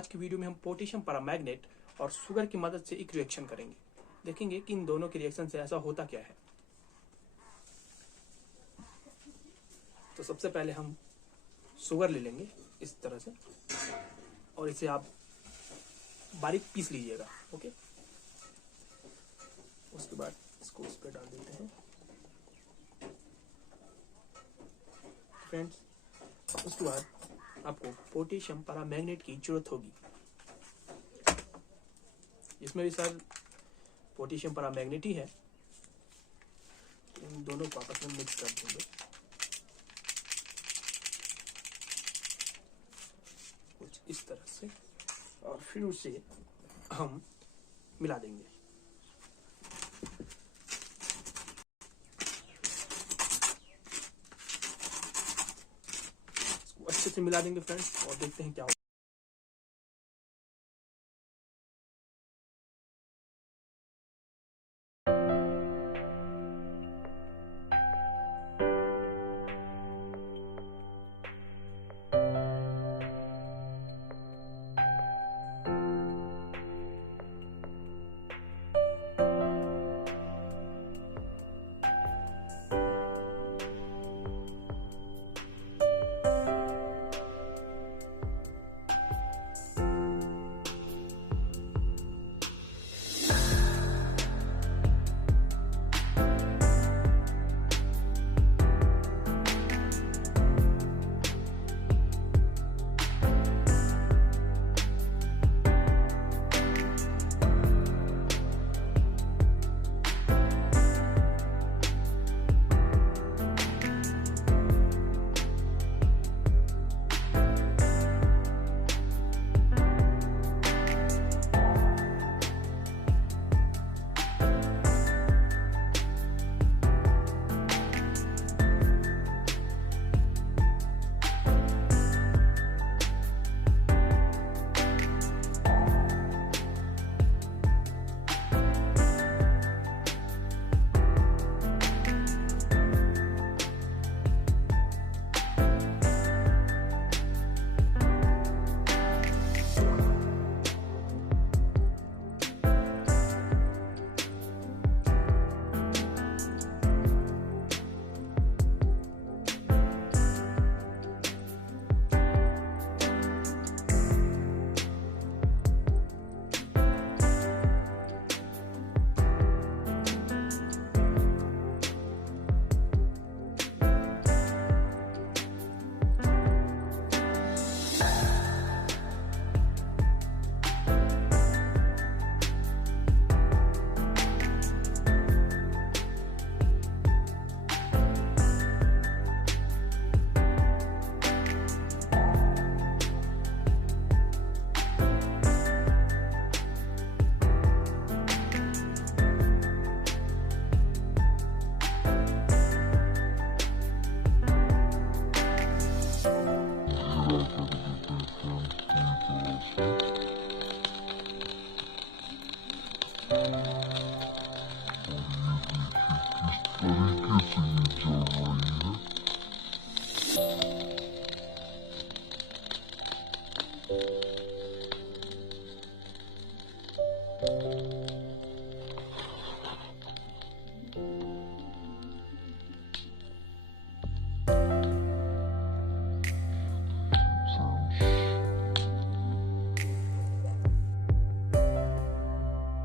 आज की वीडियो में हम पोटेशियम परमैंगनेट और शुगर की मदद से एक रिएक्शन करेंगे। देखेंगे कि इन दोनों के रिएक्शन से ऐसा होता क्या है। तो सबसे पहले हम शुगर ले लेंगे इस तरह से, और इसे आप बारीक पीस लीजिएगा। ओके, उसके बाद इसको इस पर डाल देते हैं फ्रेंड्स। उसके बाद आपको पोटेशियम परमैंगनेट की जरूरत होगी। इसमें भी सर पोटेशियम परमैंगनेट ही है। इन दोनों को आपस में मिक्स कर देंगे कुछ इस तरह से, और फिर उसे हम मिला देंगे। इसको अच्छे से मिला देंगे फ्रेंड्स, और देखते हैं क्या होगा।